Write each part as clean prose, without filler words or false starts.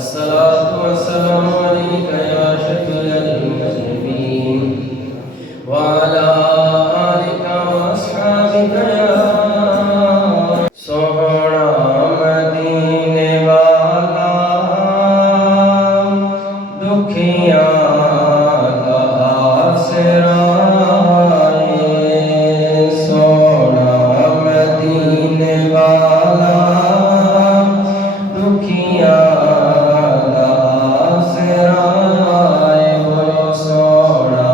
الصلاة والسلام عليك يا شفيع المذنبين وعلى آلك وأصحابك يا سونا مدینے والا دکھیاں کا آسرا سونا مدینے والا دکھیاں کا آسرا بولو سونا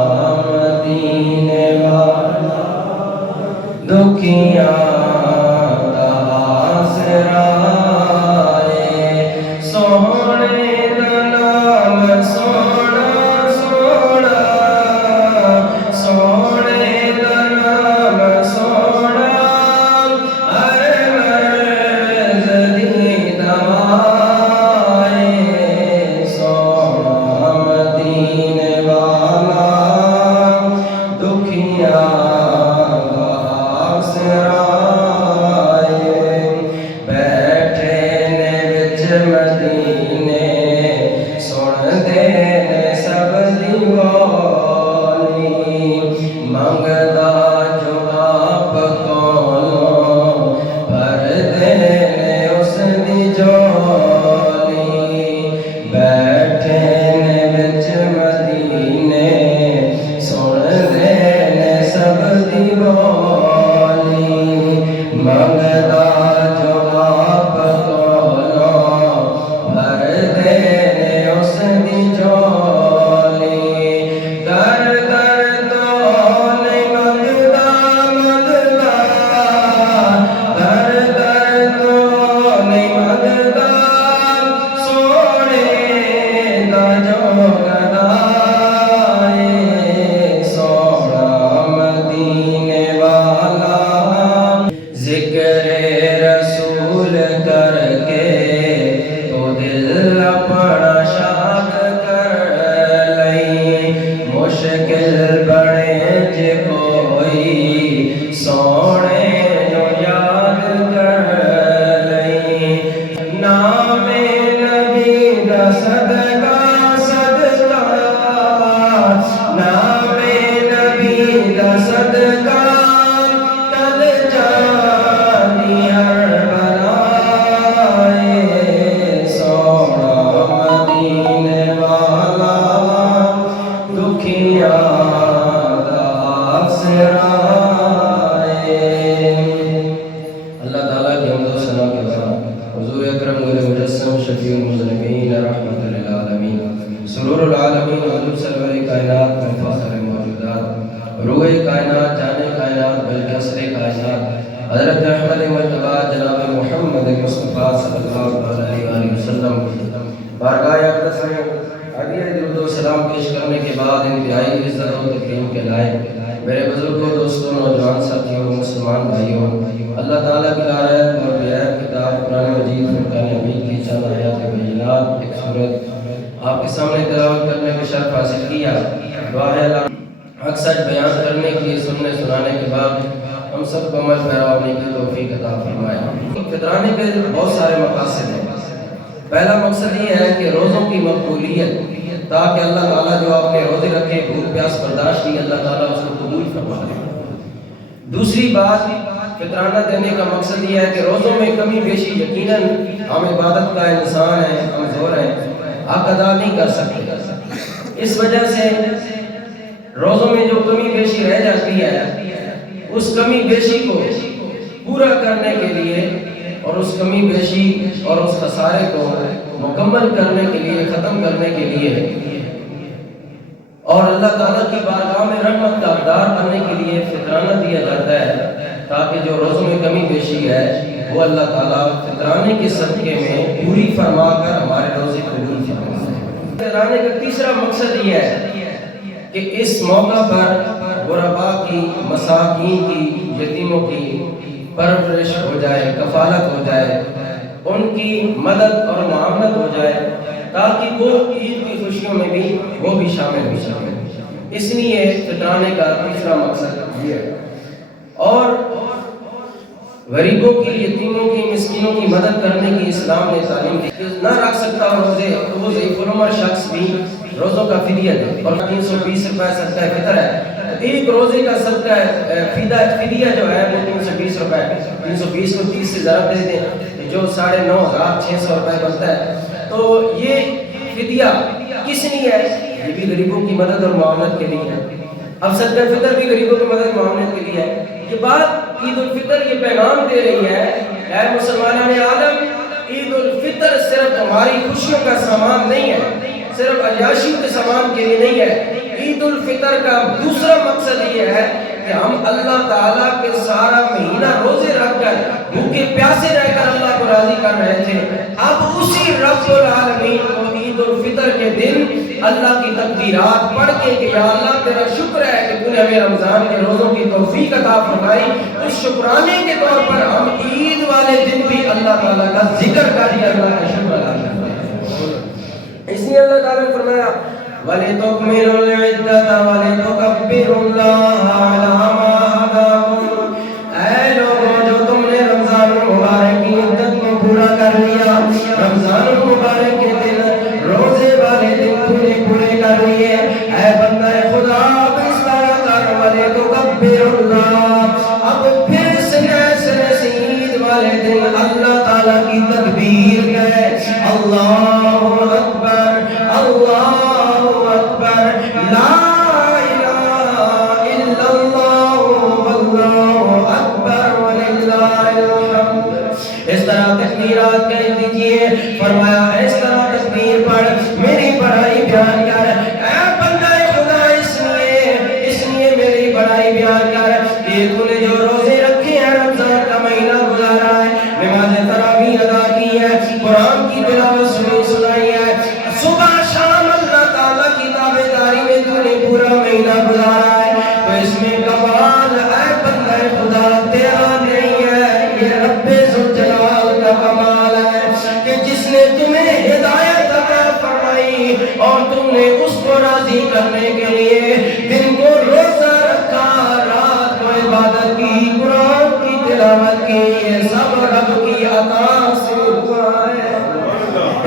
مدینے والا دکھیاں سرور العالمین حضور سرور کائنات میں فخر موجودات روح کائنات جانے کائنات بلکہ اثر کائنات حضرت احمد مجتبی جناب محمد مصطفیٰ صلی اللہ علیہ وسلم بارگاہ اقدس میں عالیہ درود و سلام پیش کرنے کے بعد انتہائی عزت و تکریم کے لائق میرے بزرگوں دوستوں نوجوان ساتھیوں مسلمان بھائیوں اللہ تعالیٰ کی آیت اور بیعت کتاب قرآن مجید فرقان حمید کی چند آیات بینات ایک صورت آپ کے سامنے تلاوت کرنے کا شرف حاصل کیا دعا ہے اللہ حق سچ بیان کرنے کی سننے سنانے کے بعد ہم سب کو عمل پیرا ہونے کی توفیق عطا فرمائے۔ فطرانے کے بہت سارے مقاصد ہیں۔ پہلا مقصد یہ ہے کہ روزوں کی مقبولیت تاکہ اللہ تعالیٰ جو آپ نے روزے رکھے بھوک پیاس برداشت کی اللہ تعالیٰ اس کو قبول فرمائے۔ دوسری بات فطرانہ دینے کا مقصد یہ ہے کہ روزوں میں کمی بیشی یقیناً ہم عبادت کا انسان ہیں کمزور ہیں حق ادا نہیں کر سکتے، اس وجہ سے روزوں میں جو کمی بیشی رہ جاتی ہے اس کمی بیشی کو پورا کرنے کے لیے اور اس کمی بیشی اور اس خسارے کو مکمل کرنے کے لیے ختم کرنے کے لیے اور اللہ تعالیٰ کی بارگاہ میں رحمت کا حقدار بننے کے لیے فطرانہ دیا جاتا ہے تاکہ جو روزوں میں کمی بیشی ہے وہ اللہ تعالیٰ فطرانے کے صدقے میں پوری فرما کر ہمارے روزے قبول فرمائے۔ فطرانے کا تیسرا مقصد یہ ہے کہ اس موقع پر غرباء کی، مساکین کی، یتیموں کی پرورش ہو جائے، کفالت ہو جائے، ان کی مدد اور معاونت ہو جائے تاکہ وہ عید کی خوشیوں میں بھی وہ بھی شامل ہو سکیں۔ اس لیے فطرانے کا تیسرا مقصد یہ ہے۔ اور غریبوں کی، یتیموں کی، مسکینوں کی مدد کرنے کی اسلام نے تعلیم دی۔ نہ رکھ سکتا روزے تو وہ ضعیف العمر شخص بھی روزوں کا فدیہ دے، اور 320 روپے صدقہ فطر ہے۔ ایک روزے کا صدقہ فدیہ جو ہے وہ 320 روپے، 320 کو 30 سے ضرب دے دیں جو 9,600 روپے بنتا ہے۔ تو یہ فدیہ کس لیے ہے؟ یہ بھی غریبوں کی مدد اور معاونت کے لیے ہے۔ اب صدقہ فطر بھی غریبوں کی مدد معاونت کے لیے ہے۔ یہ بات عید الفطر یہ پیغام دے رہی ہے، اے مسلمانان عالم، عید الفطر صرف ہماری خوشیوں کا سامان نہیں ہے، صرف عیاشیوں کے سامان کے لیے نہیں ہے۔ عید الفطر کا دوسرا مقصد یہ ہے کہ ہم اللہ تعالیٰ کے سارا مہینہ روزے رکھ کر بھوکے پیاسے رہ کر اللہ کو راضی کر رہے تھے، اب اسی رب العالمین کو عید الفطر کے دن اللہ کی تکبیرات پڑھ کے کہ یا اللہ تیرا شکر ہے کہ تو نے ہمیں رمضان کے روزوں کی توفیق عطا فرمائی، اس شکرانے کے طور پر ہم عید والے دن بھی اللہ تعالیٰ کا ذکر کر کے اللہ کا شکر ادا کرتے ہیں۔ اس لیے اللہ تعالیٰ نے فرمایا وَلِتُكْمِلُوا الْعِدَّةَ وَلِتُكَبِّرُوا اللَّهَ عَلَىٰ مَا هَدَاكُمْ۔ اے لوگوں جو تم نے رمضان المبارک کی عدت کو پورا کر لیا، رمضان المبارک کے دن روزے والے دن تو نے پورے کر لیے، اے بندہ خدا اب اس طرح کر وَلِتُكَبِّرُوا اللَّهَ، اب پھر سے عید والے دن اللہ تعالیٰ کی تکبیر ہے، اللہ اکبر اللہ اکبر لا الہ الا اللہ واللہ اکبر وللہ الحمد۔ اس طرح تکبیرات کہہ دیجئے، فرمایا اس طرح تکبیر پڑھ، میری بڑائی بیان کر، اے بندہ خدا اس لیے میری بڑائی بیان کر کہ تو نے جو روزے رکھے ہیں، رمضان کا مہینہ گزارا ہے، نماز تراویح ادا کی ہے، قرآن کی تلاوت سنائی ہے، صبح شام اللہ تعالیٰ کی تابعداری میں تو نے پورا مہینہ گزارا ہے، تو اس میں کمال اے بندہ خدا تیرا نہیں ہے، یہ رب ذوالجلال کا کمال ہے کہ جس نے تمہیں ہدایت عطا فرمائی اور تم نے اس کو راضی کرنے کے لیے دن کو روزہ رکھا، رات کو عبادت کی، قرآن کی تلاوت کی، یہ سب رب کی عطا سے ہوا ہے،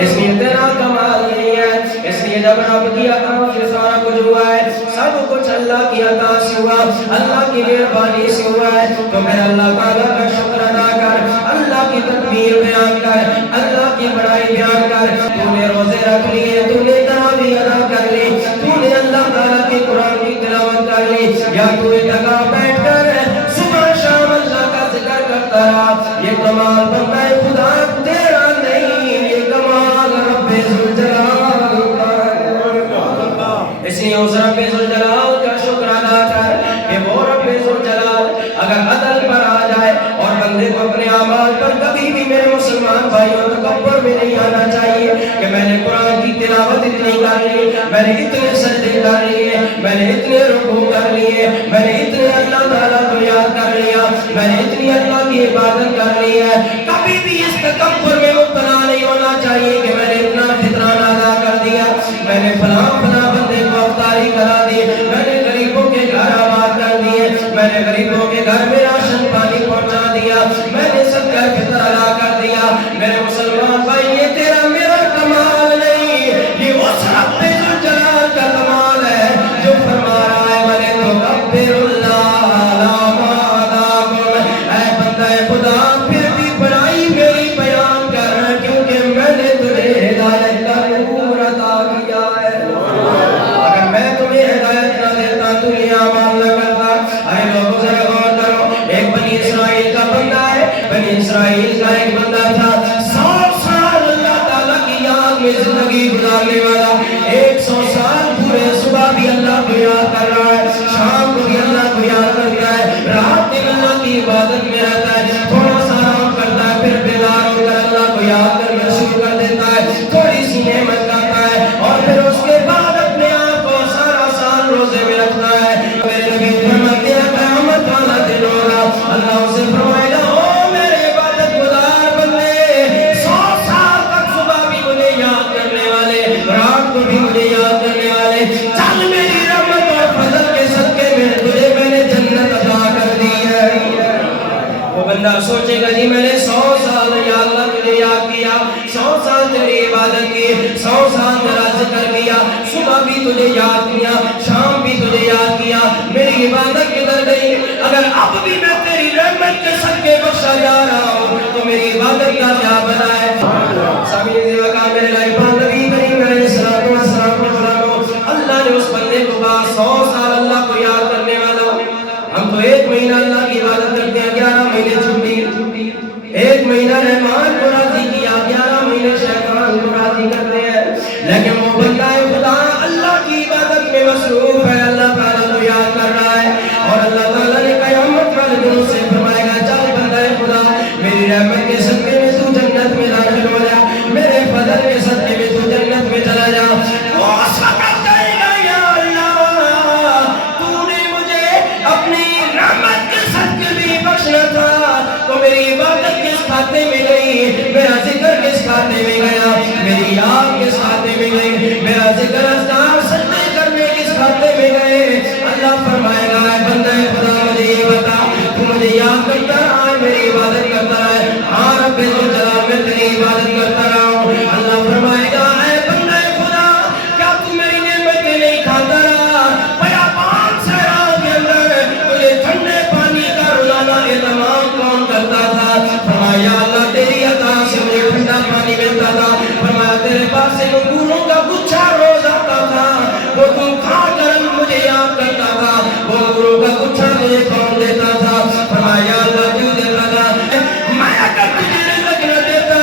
اس لیے تیرا کمال نہیں ہے۔ اس لیے جب رب کی عطا سے سارا کچھ ہوا ہے، سب کچھ اللہ کی عطا سے ہوا، اللہ کی مہربانی سے ہوا ہے، تو میرا اللہ تعالیٰ کا شکر ادا کر، اللہ کی تکبیر بیان کر، اللہ کی بڑائی بیان کر۔ تو نے روزے رکھ لیے، تو نے تراویح ادا کر لی، تو نے اللہ تعالیٰ کی قرآن کی تلاوت کر لی، یا تو نے جگہ بیٹھ کر صبح شام اللہ کا ذکر کرتا رہا، یہ کمال بندہ خدا تیرا نہیں، یہ کمال رب ذوالجلال کا ہے۔ اس لیے اس رب ذوالجلال کا شکر ادا کر کہ وہ رب ذوالجلال اگر عدل پر آ جائے اور بندے کو اپنے اعمال پر کبھی بھی میرے مسلمان بھائیوں تکبر میں نہیں آنا چاہیے کہ میں نے قرآن کی تلاوت اتنی کر لی، میں نے اتنے سجدے کر لیے، میں نے اتنے رکوع کر لیے، میں نے اتنے اللہ تعالیٰ کو یاد کر لیا، میں نے اتنی اللہ کی عبادت کر لی ہے، کبھی بھی اس تکبر میں مبتلا نہیں ہونا چاہیے کہ میں نے اتنا فطرانہ ادا کر دیا، میں نے فلاں بندے کو افطاری کرا دی، میں نے غریبوں کے گھر آباد کر دیے، میں نے غریبوں کے گھر میں راشن پانی پہنچا دیا، میں نے صدقہ فطر ادا کر دیا۔ میرے مسلمان بھائی یہ تیرا میرا کمال نہیں، یہ اس رب ذوالجلال کا کمال ہے جو فرما رہا ہے وَلِتُكَبِّرُوا اللَّهَ عَلَىٰ مَا هَدَاكُمْ۔ اے بندہ خدا پھر بھی بڑائی میری بیان کر کیونکہ میں نے تجھے ہدایت کا نور عطا کیا ہے، اگر میں تمہیں ہدایت نہ دیتا تو یہ اعمال نہ کرتا۔ اے لوگوں ذرا غور کرو، ایک بنی اسرائیل کا بندہ ہے، بنی اسرائیل کا ایک بندہ تھا، 100 سال اللہ تعالیٰ کی یاد میں زندگی گزارنے والا، 100 سال پورے صبح بھی اللہ کو یاد کر رہا ہے، شام کو بھی اللہ کو یاد کرتا ہے، رات دن اللہ کی عبادت میں رہتا ہے، تھوڑا سا آرام کرتا ہے، پھر بیدار ہو کر اللہ کو یاد کرنا شروع کر دیتا ہے، تھوڑی سی نعمت کرتا ہے اور پھر اس کے بعد اپنے آپ کو سارا سال روزے میں رکھتا ہے۔ میرے نبی فرماتے ہیں قیامت والا دن ہوگا، اللہ اسے فرمائے گا او میرے عبادت گزار بندے، 100 سال تک صبح بھی مجھے یاد کرنے والے، رات کو بھی مجھے یاد کرنے والے، چل میری رحمت اور فضل 100 سال تیرا ذکر کیا، صبح بھی تجھے یاد کیا، شام بھی تجھے یاد کیا، میری عبادت کدھر گئی؟ اگر اب بھی میں تیری رحمت کے صدقے بخشا جا رہا ہوں تو میری عبادت کا کیا بنا ہے؟ سامنے دیوا کا میرے لائے نبی کریم علیہ السلام اللہ نے اس بندے کو کہا 100 سال اللہ کو یاد کرنے والا، ہم تو 1 مہینہ اللہ کی عبادت کرتے ہیں، 11 مہینے چھٹی، 1 مہینہ رحمان کو راضی کیا، 11 مہینے شیطان کو راضی کرتے ہیں، لیکن وہ بندہ خدا اللہ کی عبادت میں مصروف ہے، اللہ تعالیٰ کو یاد کر رہا ہے، اور اللہ تعالیٰ نے قیامت والے دن سے فرمائے گا چل بندہ خدا میری رحمت کے صدقے میں تو جنت میں داخل ہو جا، میرے فضل کے صدقے میں تو جنت میں چلا جا۔ وہ اس وقت کہے گا یا اللہ تو نے مجھے اپنی رحمت کے صدقے بھی بخشنا تھا تو میری عبادت کس کھاتے میں گئی، میرا ذکر کس کھاتے میں گیا، میری یاد کس کھاتے میں گئی، میرا ذکر اذکار سجدے کرنے کس کھاتے میں گئے؟ اللہ فرمائے گا اے بندہ خدا مجھے یہ بتا تو مجھے یاد کرتا رہا ہے، میری عبادت کرتا ہے؟ ہاں رب الجلال میں تیری عبادت کرتا رہا ہوں۔ اللہ فرمائے گا اے بندہ خدا کیا تو میری نعمتیں نہیں کھاتا رہا؟ بیابان صحرا کے اندر تجھے ٹھنڈے پانی کا روزانہ اہتمام کون کرتا تھا؟ فرمایا اللہ تیری عطا سے مجھے ٹھنڈا پانی ملتا تھا، فرمایا تیرے پاس سے انگوروں کا گچھا روز آتا تھا، وہ تم کھا کر مجھے یاد کرتا تھا، وہ انگوروں کا گچھا مجھے کون دیتا تھا؟ فرمایا اللہ کیوں دیتا تھا؟ میں اگر تجھے رزق نہ دیتا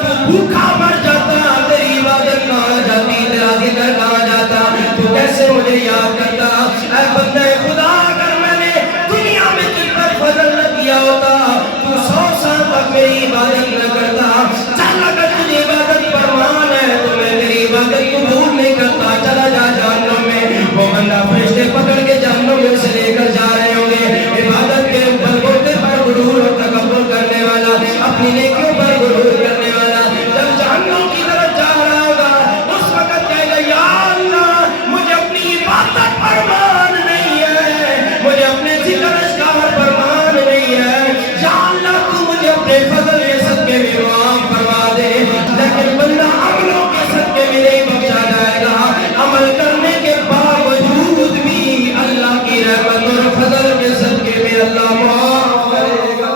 تو بھوکا مر جاتا، تیری عبادت کہاں جاتی، تیرا ذکر کہاں جاتا، تو کیسے مجھے یاد کرتا؟ اے بندہ خدا اگر میں نے دنیا میں تجھ پر فضل نہ کیا ہوتا تو 100 سال تک میری عبادت نہ کرتا، چل اگر تجھے عبادت پر مان ہے تو میں تیری عبادت قبول نہیں کرتا، چلا جا جہنم میں۔ وہ بندہ فرشتے پکڑ کے جہنم میں سے لے کر جا رہے ہوں گے، عبادت کے اوپر بولتے پر غرور اور تکبر کرنے والا، اپنی نیکیوں پر غرور کرنے والا جب جہنم کی طرف جا رہا ہوگا اس وقت کہے گا یا اللہ مجھے اپنی عبادت پر مان نہیں ہے، مجھے اپنے ذکر اذکار پر مان نہیں ہے، یا اللہ تو مجھے اپنے فضل کے صدقے میں معاف فرما دے۔ لیکن بندہ عملوں کے صدقے میں نہیں بخشا جائے گا، عمل کرنے کے باوجود بھی اللہ کی رحمت اور فضل کے صدقے میں اللہ معاف کرے گا،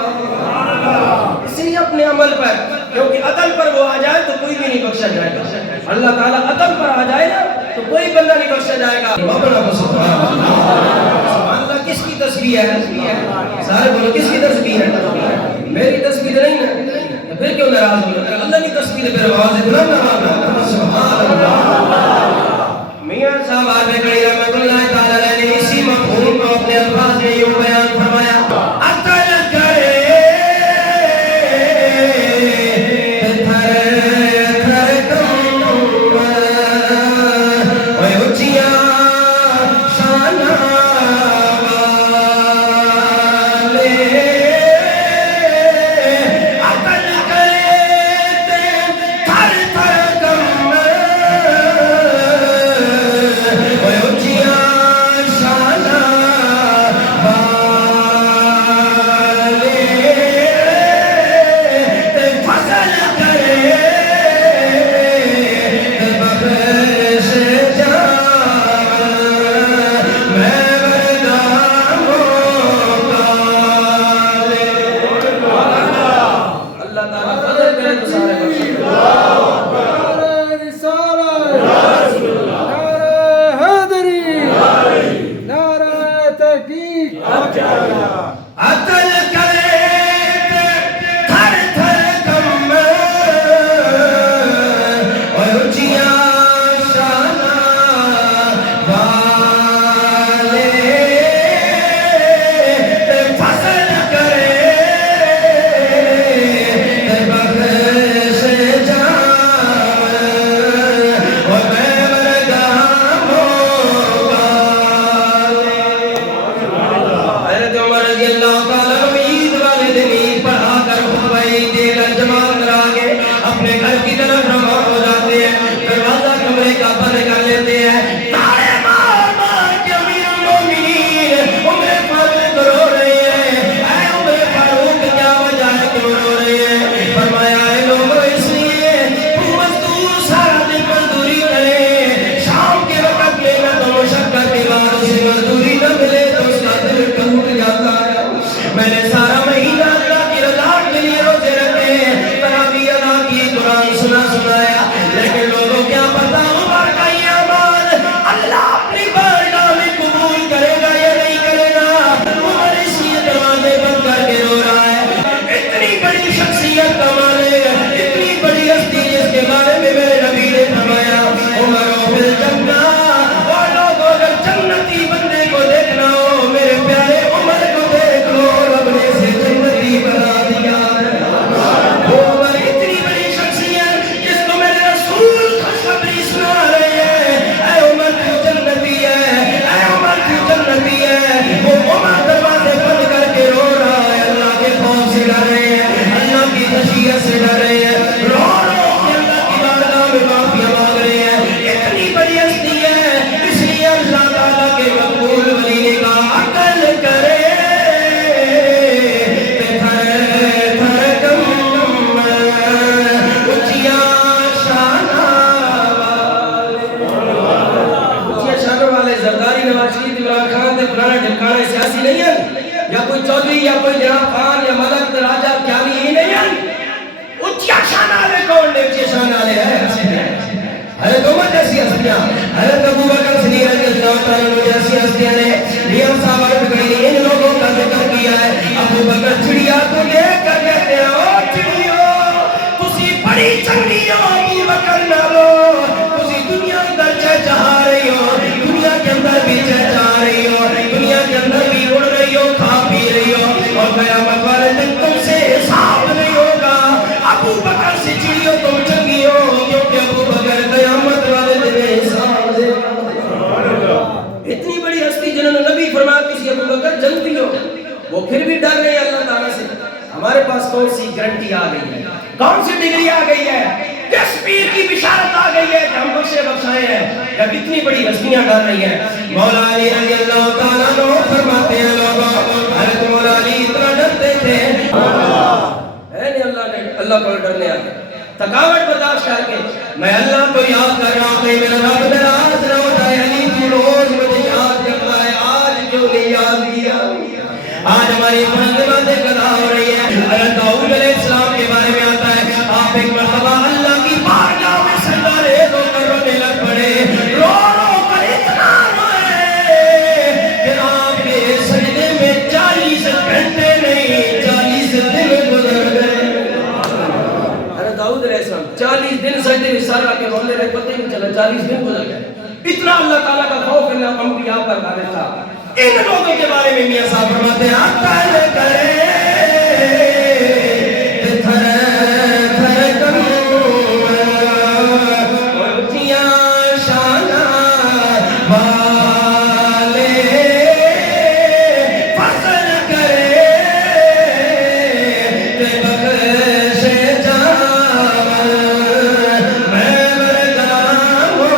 اس لیے اپنے عمل پر، کیونکہ عدل پر وہ آ جائے تو کوئی بھی نہیں بخشا جائے گا، اللہ تعالیٰ عدل پر آ جائے گا تو کوئی بندہ نہیں بخشا جائے گا۔ سبحان اللہ کس کی تسبیح ہے؟ سارے بولو کس کی تسبیح ہے؟ میری تسبیح نہیں ہے، پھر کیوں ناراض ہو جاتے؟ اللہ کی تسبیح پھر آواز بلند نہ، سبحان اللہ۔ میاں صاحب عارف کڑی رحمۃ اللہ تعالی علیہ نے اسی مفہوم کو اپنے الفاظ میں یوں بیان فرمایا، عطل کرے ہستیاں حضرت ابو بکر صدیق رضی اللہ تعالیٰ عنہ جیسی ہستیاں نے میاں صاحب عرض کری ان لوگوں کا ذکر کیا ہے. ابو بکر چڑیا کو دیکھ کر کہتے ہیں او چڑیو تسی بڑی چنگی ہو ابو بکر نالو تسی دنیا اندر چہچہا رہی ہو دنیا کے اندر بھی چہچہا رہی ہو دنیا کے اندر بھی اڑ رہی ہو کھا پی رہی ہو اور قیامت والے دن تم سے حساب نہیں ہوگا. ابو بکر سے چڑیو تم چنگی ہو کیونکہ ابو بکر قیامت والے دن حساب دے گا. اتنی بڑی ہستی جنہوں نے نبی فرمایا کسی ابو بکر جنتی ہو وہ پھر بھی ڈر رہے ہیں اللہ تعالیٰ سے. ہمارے پاس کون سی گارنٹی آ گئی ہے کون سی ڈگری آ گئی ہے کس پیر کی بشارت آ گئی ہے کہ ہم بخشے بخشائے ہیں جب اتنی بڑی ہستیاں ڈر رہی ہیں. مولا علی رضی اللہ تعالیٰ عنہ فرماتے ہیں لوگوں حضرت مولا علی اتنا ڈرتے تھے اللہ کو ڈرنے آ گئے تھکاوٹ برداشت کر کے میں اللہ کو یاد کر رہا ہوں میرا رب میرا آج نہ ہوتا ہے علی تو روز مجھے یاد کرتا ہے آج کیوں نہیں یاد کیا. آج ہماری نمازیں قضا ہو رہی ہے. حضرت داؤد علیہ السلام کے بارے میں آتا ہے آپ ایک مرتبہ اللہ کی بارگاہ میں سجدہ ریز ہو کر رونے لگ پڑے رو رو کر اتنا روئے کہ آپ کے سجدے میں 40 گھنٹے نہیں 40 دن گزر گئے. حضرت داؤد علیہ السلام 40 دن سجدے میں سارا کے رونے رہے پتہ ہی نہیں چلا 40 دن گزر گئے. اتنا اللہ تعالیٰ کا خوف اللہ انبیاء پر غالب تھا. ان لوگوں کے بارے میں میاں صاحب فرماتے ہیں عقل کرے تھر تھر کروں اٹھیاں شانہ والے فضل کرے تے بخش جاون میں مردان ہو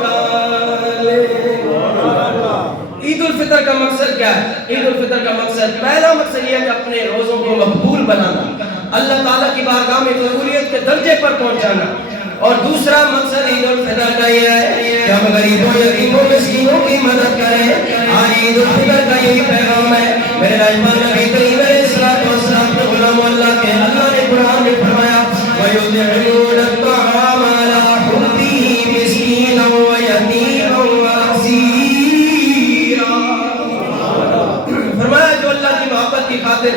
کالے. عید الفطر کا مقصد کیا ہے؟ عید الفطر کا مقصد پہلا مقصد یہ ہے کہ اپنے روزوں کو مقبول بنانا اللہ تعالیٰ کی بارگاہ میں قبولیت کے درجے پر پہنچانا. اور دوسرا مقصد عید الفطر کا یہ ہے کہ ہم غریبوں یتیموں مسکینوں کی مدد کریں. عید الفطر کا یہی پیغام ہے. میرا ایمان نبی کریم علیہ الصلوۃ والسلام کے غلام اللہ کے اللہ نے قرآن میں فرمایا وَيُطْعِمُونَ الطَّعَامَ عَلَىٰ حُبِّهِ مِسْكِينًا وَيَتِيمًا وَأَسِيرًا. فرمایا جو اللہ کی محبت کی خاطر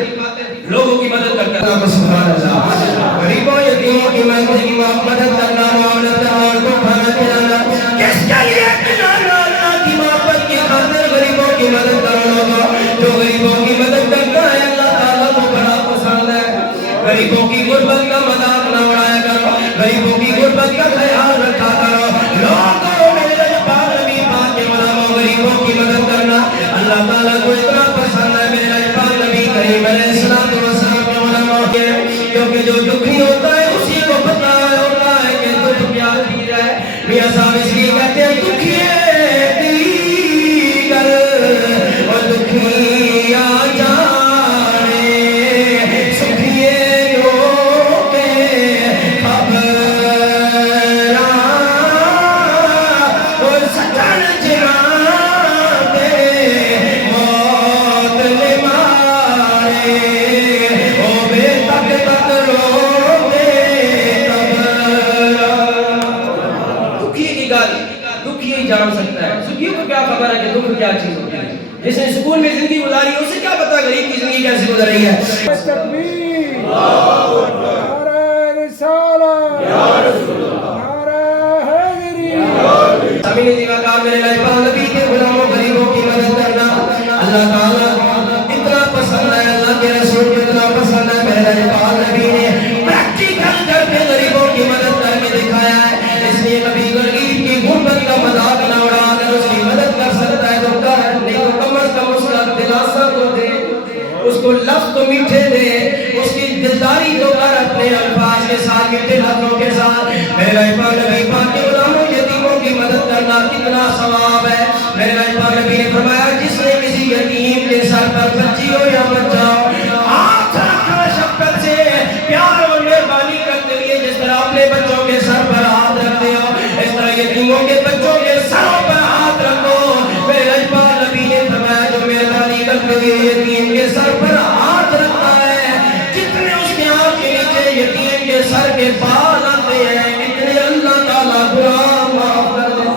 لوگوں کی مدد کرتا ہے سبحان اللہ غریبوں یتیموں کی مدد کرنا معاونت کرنا ان کو کھانا کھلانا کس کے لیے کھلانا اللہ کی محبت کی خاطر غریبوں کی مدد کرو. لوگوں جو غریبوں کی مدد کرتا ہے اللہ تعالیٰ کو بڑا پسند ہے. غریبوں کی غربت کا مذاق نہ اڑایا کرو غریبوں کی غربت کا خیال رکھا کرو. لوگوں میرے پاک نبی پاک کے غلاموں غریبوں کی مدد کرنا اللہ تعالیٰ کو اتنا پسند ہے. میرے پاک نبی کریم علیہ السلام کیونکہ جو دکھی ہوتا ہے اسی کو پتہ ہوتا ہے کہ دکھ کیا چیز ہے. میاں صاحب اس لیے کہتے ہیں دکھیے دیگر اور دکھیا جانے سکھیے یوں کے خبراں اور سچن جراتے موت نے مارے او بے تک تک روتے دکھی کی گال دکھی ہی جان سکتا ہے. سکھی کو کیا خبر ہے کہ دکھ کیا چیز ہوتی ہے. جس نے سکون میں زندگی گزاری ہے اسے کیا پتا غریب کی زندگی کیسے گزر رہی ہے. تکبیر نعرہ رسالت یا رسول اللہ نعرہ حیدری. سامنے دیوا کا میرے لائے پاک نبی کے غلاموں غریبوں کی مدد کرنا اللہ تعالیٰ اتنا پسند ہے. اللہ کے رسول کو اتنا پسند ہے. میرے لائے پاک نبی نے پریکٹیکل کر کے غریبوں کی مدد کر کے دکھایا ہے. اس لیے کبھی غریب کی غربت کا مذاق نہ اڑا کر اس کی مدد کر سکتا ہے تو کر نہیں تو کم از کم اس کا دلاسا تو دے اس کو لفظ تو میٹھے دے اس کی دلداری تو کر اپنے الفاظ کے ساتھ میٹھے لفظوں کے ساتھ. میرا پاک نبی پاک کے غلاموں یتیموں کی مدد کرنا کتنا ثواب ہے. میرا پاک نبی نے فرمایا جس نے کسی یتیم کے سر پر بچی ہو یا بچہ ہو ہاتھ رکھنا شفقت سے پیار اور مہربانی کرتے ہوئے جس طرح اپنے بچوں کے سر پر ہاتھ رکھتے ہو اس طرح یتیموں کے بچوں کے سروں پر ہاتھ رکھو. میرے پاک نبی نے فرمایا جو مہربانی کرتے ہوئے یتیم کے سر پر ہاتھ رکھتا ہے جتنے اس کے ہاتھ کے نیچے یتیم کے سر کے بال آتے ہیں اتنے اللہ تعالیٰ گناہ معاف کر دیتا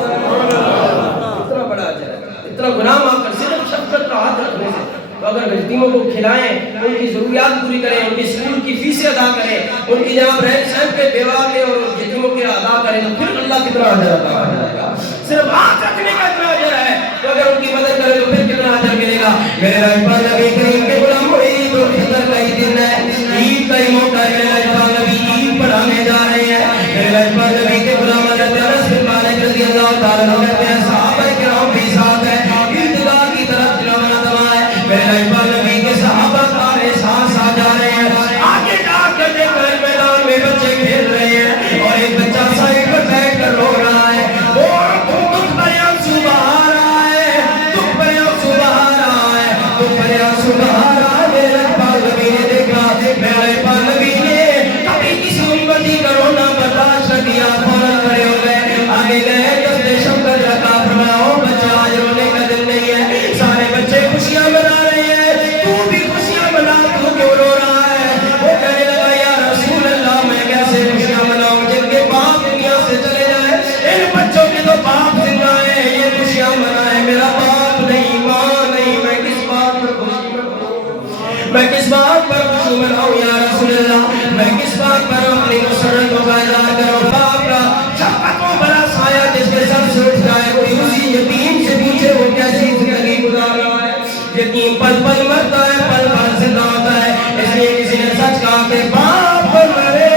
گناہ معاف کر، صرف شفقت کا ہاتھ رکھنے سے. تو اگر یتیموں کو کھلائیں، ان کی ضروریات پوری کریں، ان کی اسکول کی فیسیں ادا کریں، ان کی جناب رہن سہن کے بیوہ کے اور یتیموں کے ادا کریں، تو پھر اللہ کتنا اجر عطا فرمائے گا. صرف ہاتھ رکھنے کا اتنا اجر ہے، تو اگر ان کی مدد کرے تو پھر کتنا اجر ملے گا. میرے رحمت نبی کریم کے غلام عید الفطر کا ہی دن ہے، عید کا ہی موقع ہے. میرے رحمت نبی عید پڑھانے جا رہے ہیں. میرے رحمت نبی کے غلام حضرت انس بن مالک رضی اللہ تعالیٰ عنہ کہتے ہیں صحابہ کرام بھی ساتھ ہیں، عیدگاہ کی طرف روانہ دمائے. میرے رحمت نبی کے صحابہ سارے ساتھ ساتھ جا رہے ہیں. آگے جا کر دیکھو میدان میں بچے کھیل رہے ہیں اور ایک بچہ سائیڈ پر بیٹھ کر رو رہا ہے. دکھ بھرے آنسو بہا رہا ہے، دکھ بھرے آنسو بہا رہا ہے، دکھ بھرے آنسو بہا رہا ہے. میرے رحمت نبی نے دیکھا، میرے رحمت نبی نے کبھی کسی امتی کا رونا برداشت نہ کیا، فوراً کھڑے ہو گئے، آگے گئے، دستے شفقت رکھا، فرمایا او بچہ آج رونے کا دن نہیں ہے، سارے بچے خوشیاں منا رہے ہیں، تو بھی خوشیاں منا، تو کیوں رو رہا ہے؟ وہ کہنے لگا یا رسول اللہ میں کیسے خوشیاں مناؤں جن کے باپ دنیا سے چلے جائیں، ان بچوں کے تو باپ زندہ ہیں، یہ خوشیاں منائیں، میرا باپ نہیں، ماں نہیں، میں کس بات پر خوشی مناؤں، میں کس بات پر خوشی مناؤں یا رسول اللہ، میں کس بات پر اپنی مسرت کا اظہار کروں. باپ کا شفقتوں بڑا سایہ جس کے سر سے اٹھ جائے، کوئی اسی یتیم سے پوچھے وہ کیسی زندگی گزار رہا ہے. یتیم پل پل مرتا ہے، پل پل زندہ ہوتا ہے. اس لیے کسی نے سچ کہا کہ باپ مرے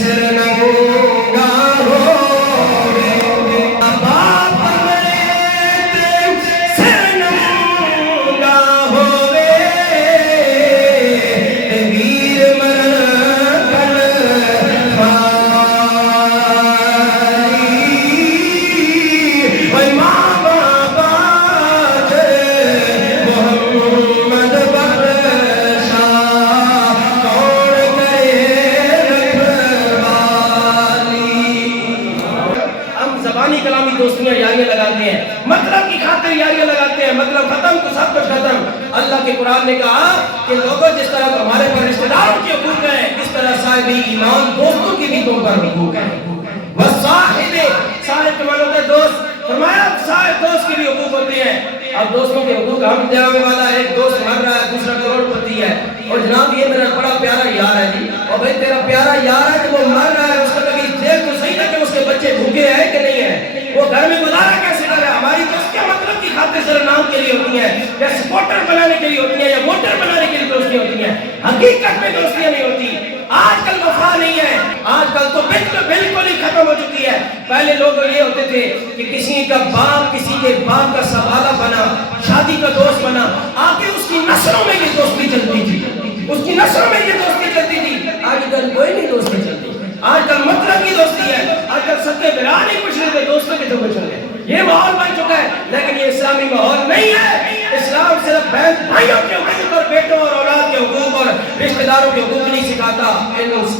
سر ننگا ہوئے، باپ مرے سر ننگا ہوئے، ویر مرن کل بھائی ماں باپ محمد بخشا کون کرے رکھوالی. ہم زبانی کلامی دوستیاں یاریاں لگاتے ہیں، مطلب کی خاطر یاریاں لگاتے ہیں، مطلب ختم تو سب کچھ ختم. اللہ کے قرآن نے کہا کہ لوگوں جس طرح تمہارے پر رشتہ داروں کے حقوق ہیں، اس طرح صاحب ایمان دوستوں کی بھی تم پر حقوق ہیں. وصاحب صاحب کے معنی ہوتا ہے دوست، فرمایا صاحب دوست کے بھی حقوق ہوتے ہیں. اب دوستوں کے حقوق ہم جانے والا ہے، ایک دوست مر رہا ہے، دوسرا کروڑ پتی ہے، اور جناب یہ میرا بڑا پیارا یار ہے جی، اور بھائی تیرا پیارا یار ہے کہ وہ مر رہا ہے، اس کا کبھی دیکھ تو صحیح نہ کہ اس کے بچے بھوکے ہیں کہ نہیں ہیں، وہ گھر میں گزارا کیسے کر رہا ہے. ہماری دوستیاں مطلب کی خاطر صرف نام کے لیے ہوتی ہیں، یا سپورٹر بنانے کے لیے ہوتی ہیں، یا ووٹر بنانے کے لیے دوستیاں ہوتی ہیں، حقیقت میں دوستیاں نہیں ہوتی. آج کل وفا نہیں ہے، آج کل تو بالکل ہی ختم ہو چکی ہے. پہلے لوگ یہ ہوتے تھے کہ کسی کا باپ کسی کے باپ کا سوالہ بنا، شادی کا دوست بنا، آگے اس کی نسلوں میں یہ دوستی چلتی تھی، اس کی نسلوں میں یہ دوستی چلتی تھی. آج کل کوئی نہیں دوستی چلتی، آج کل مطلب کی دوستی ہے. آج کل سب کے برا نہیں پوچھ رہے تھے، دوستوں کے تو پوچھ رہے ہیں. یہ ماحول بن چکا ہے، لیکن یہ اسلامی ماحول نہیں ہے. اسلام صرف بہن بھائیوں کے حقوق اور بیٹوں اور اولاد کے حقوق اور رشتہ داروں کے حقوق نہیں سکھاتا،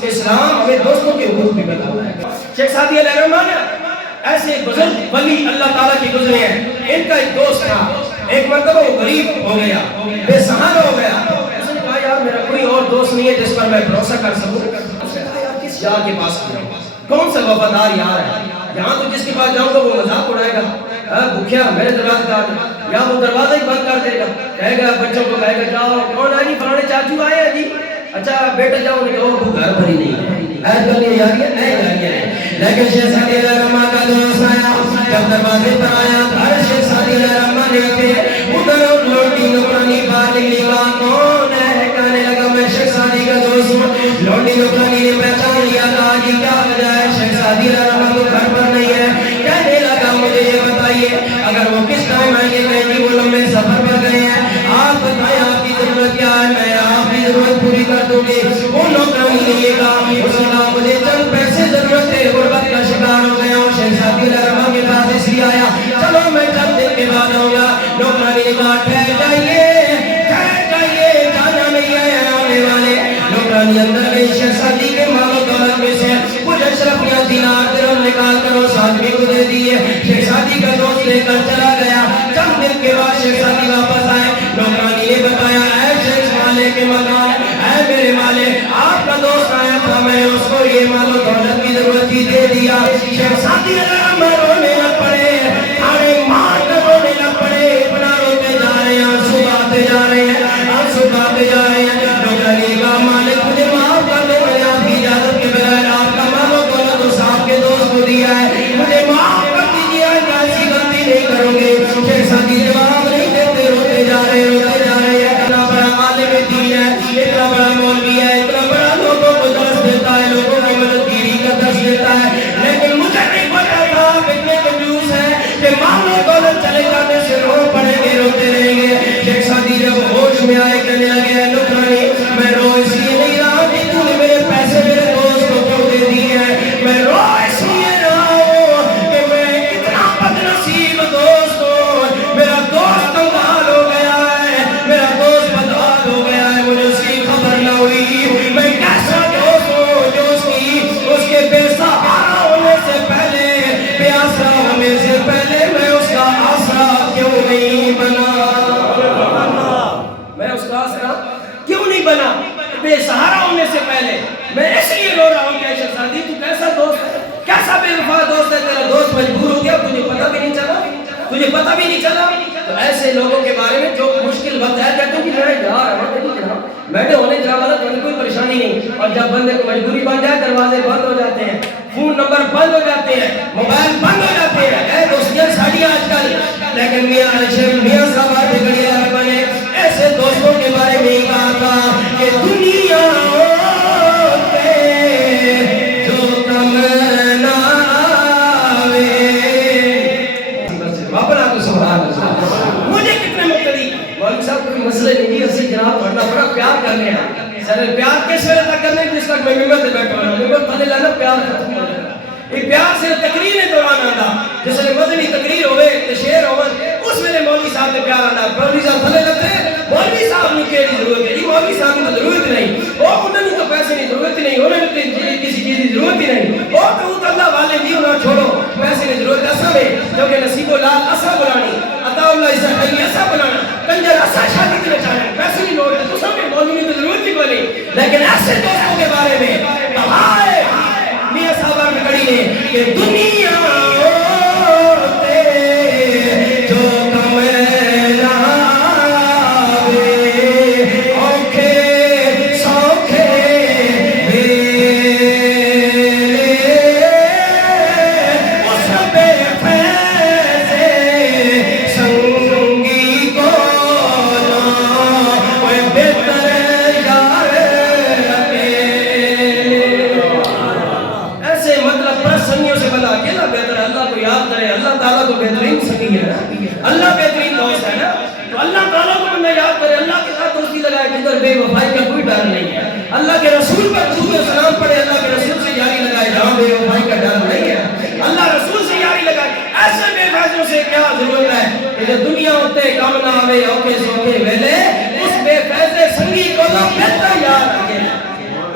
اسلام ہمیں دوستوں کے حقوق بھی بتاتا ہے. شیخ سعدی علیہ الرحمن ایسے بزرگ ولی اللہ تعالیٰ کی گزرے ہیں. ان کا ایک دوست تھا، ایک مرتبہ وہ غریب ہو گیا، بے سہارا ہو گیا. اس نے کہا یار میرا کوئی اور دوست نہیں ہے جس پر میں بھروسہ کر سکوں. اس نے کہا یار کس یار کے پاس جاؤں، کون سا وفادار یار ہے، یہاں تو جس کے پاس جاؤں گا وہ مذاق اڑائے گا، بھوکیا میرے دروازے کا، یا وہ دروازہ ہی بند کر دے گا، کہے گا بچوں کو کہے گا جاؤ کون ہے جی فلانے چاچو آئے ہیں جی، اچھا بیٹا جاؤ، نہیں وہ گھر پر ہی نہیں ہے. لیکن شیخ سعدی علیہ الرحمن کا دوست آیا، جب دروازے پر آیا ہر شیخ سعدی علیہ الرحمن نے کہتے ادھر لوٹی نکرانی باہر نکلی، کہا کون ہے، کہنے لگا میں شیخ سعدی کا دوست ہوں. لوٹی نکرانی نے پہچان لیا، کہا جی کیا وجہ ہے، شیخ سعدی علیہ الرحمن تو گھر پر نہیں ہے. کہنے لگا مجھے یہ بتائیے اگر وہ کس ٹائم آئیں گے، کہیں وہ لمبے سفر پر گئے ہیں، آپ بتائیں آپ کی ضرورت کیا ہے، میں آپ کی ضرورت پوری کر دوں گی. وہ نوکرانی نے یہ کہا، اس نے کہا مجھے چند پیسے ضرورت ہے، غربت کا شکار ہو گیا ہوں، شیخ سعدی علیہ الرحمن کے پاس اس لیے آیا، چلو میں چند دن کے بعد آؤں گا. نوکرانی نے کہا ٹھہر جائیے جانا نہیں ہے آنے والے. نوکرانی اندر گئی، شیخ سعدی کے مال و دولت میں سے کچھ اشرفیاں دینار درہم نکال کر اس آدمی کو دے دیے. شیخ سعدی کا دوست لے کر چلا گیا. چند دن کے بعد شیخ سعدی واپس آئے. نوکرانی نے بتایا اے شیخ والے کے مکان، اے میرے والے آپ کا دوست آیا تھا، میں نے اس کو یہ مال و دولت کی ضرورت ہی دے دیا. شیخ سعدی رونے لگ پڑے، میں آئے کہنے لگے نکرانی میں رو اس لیے نہیں رہا کہ تو نے میرے پیسے میرے دوست کو کیوں دے دیے ہیں، میں رو اس لیے رہا ہوں کہ میں اتنا بد نصیب دوست ہوں، میرا دوست کنگال ہو گیا ہے، میرا دوست بدحال ہو گیا ہے، مجھے اس کی خبر نہ ہوئی، میں کیسا دوست ہوں جو اس کے بے سہارا ہونے سے پہلے، بے آسرا ہونے سے پہلے میں اس کا آسرا کیوں نہیں بنا، میں اس کا آسرا کیوں نہیں بنا بے سہارا ہونے سے پہلے، میں اس لیے رو رہا ہوں کہ عائشہ سعدی تو کیسا دوست ہے، کیسا بے وفا دوست ہے، تیرا دوست مجبور ہو گیا، تجھے پتہ بھی نہیں چلا، تجھے پتہ بھی نہیں چلا۔ تو ایسے لوگوں کے بارے میں جو مشکل وقت ہے کہتے ہیں کہ میں یار بیٹھے ہونے جا والا تو کوئی پریشانی نہیں، اور جب بندے کو مجبوری بن جائے دروازے بند ہو جاتے ہیں، فون نمبر بند ہو جاتے ہیں، موبائل بند ہو جاتے ہیں، اے دوستیاں ساڑی آج کل، لیکن میاں صاحب آتے گڑی آرے بنے ایسے دوستوں کے بارے میں ہی کہا تھا کہ دنیا پہ جو کم نہ آوے، اپنا تو سبحان اللہ، مجھے کتنے مقتدی مولوی صاحب کوئی مسئلہ نہیں ہے، اسی جناب پڑھنا بڑا پیار کرنے ہیں، سر پیار کس ویلے تک کرنے جس تک میں ممبر سے بیٹھا ہوں، ممبر پہلے لانا پیار ختم ہو جائے، یہ پیار سے تقریر دوران آتا، جس ویلے مدنی تقریر ہوئے تو شعر ہوئے اس ویلے مولوی صاحب سے پیار آتا، مولوی صاحب تھلے لگتے مولوی صاحب نے کیڑی ضرورت ہے، مولوی صاحب نے ضرورت نہیں، انہوں نے تو پیسے کی ضرورت نہیں، انہوں نے کسی چیز کی ضرورت ہی نہیں، اور تو اللہ والے بھی انہوں چھوڑو پیسے کی ضرورت ایسا ہے کیونکہ نصیب اللہ ایسا بلانی، عطا اللہ ایسا خیلی ایسا بلانا، کنجر ایسا شادی کے چاہے پیسے نہیں لوٹ تو سب میں مولوی کی ضرورت ہی بنی، لیکن ایسے دوستوں کے بارے میں کہا ہے میاں صاحب نے کڑی نے کہ دنیا اللہ بہترین دوست ہے نا، تو اللہ تعالیٰ کو بندہ یاد کرے، اللہ کے ساتھ دوستی لگائے جدھر بے وفائی کا کوئی ڈر نہیں ہے، اللہ کے رسول پر درود و سلام پڑھے، اللہ کے رسول سے یاری لگائے جہاں بے وفائی کا ڈر نہیں ہے، اللہ رسول سے یاری لگائے، ایسے بے فیضوں سے کیا ضرورت ہے کہ جو دنیا ہوتے کام نہ آوے اوکے سوکے ویلے، اس بے فیض سنگی کو لو بہتر یار اکیلے،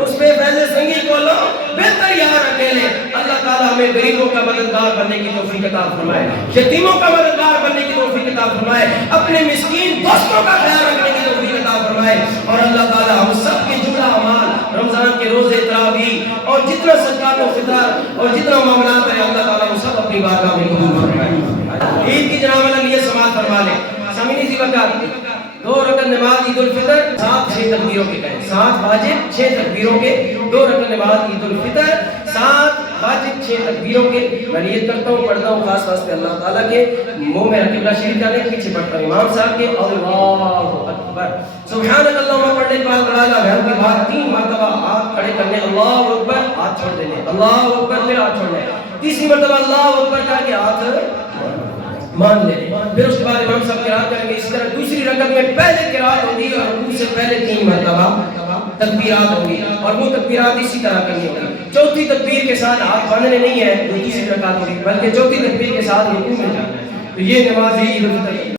اس بے فیض سنگی کو لو بہتر یار اکیلے۔ اللہ تعالیٰ ہمیں غریبوں کا مددگار بننے کی توفیق عطا فرمائے، یتیموں کا مددگار بننے کی توفیق عطا فرمائے، اپنے مسکین دوستوں کا خیال رکھنے کی توفیق عطا فرمائے، اور اللہ تعالیٰ ہم سب کے جملہ اعمال رمضان کے روزے تراویح اور جتنا صدقات و فطر اور جتنا معاملات ہیں اللہ تعالیٰ ہم سب اپنی بارگاہ میں قبول فرمائے۔ عید کی جناب والا نیت سماعت فرما لیں، سامعین اسی وقت 2 رکعت نماز عید الفطر 7 تکبیروں کے کہیں، 7 واجب 6 تکبیروں کے، 2 رکعت نماز عید الفطر 7 واجب 6 تکبیروں کے، میں نیت کرتا ہوں پڑھتا ہوں خاص واسطے اللہ تعالیٰ کے، منہ میں قبلہ شریف جانے کے پیچھے پڑھتا ہوں امام صاحب کے اللہ اکبر سبحانک اللہم پڑھنے کے بعد اللہ گھر کے بعد 3 مرتبہ ہاتھ کھڑے کرنے، اللہ اکبر ہاتھ چھوڑ دینے، اللہ اکبر پھر ہاتھ چھوڑنے، تیسری مرتبہ اللہ اکبر کہہ کے ہاتھ مان لے، پھر اس کے بعد امام صاحب قرات کریں گے، اسی طرح دوسری رکعت میں پہلے قرات ہوگی اور رکوع سے پہلے 3 مرتبہ تکبیرات ہوگی اور وہ تکبیرات اسی طرح کرنی ہوگی، چوتھی تکبیر کے ساتھ ہاتھ باندھنے نہیں ہے، دوسری رکعت ہوگی بلکہ چوتھی تکبیر کے ساتھ رکوع میں جانا ہے، تو یہ نماز عید الفطر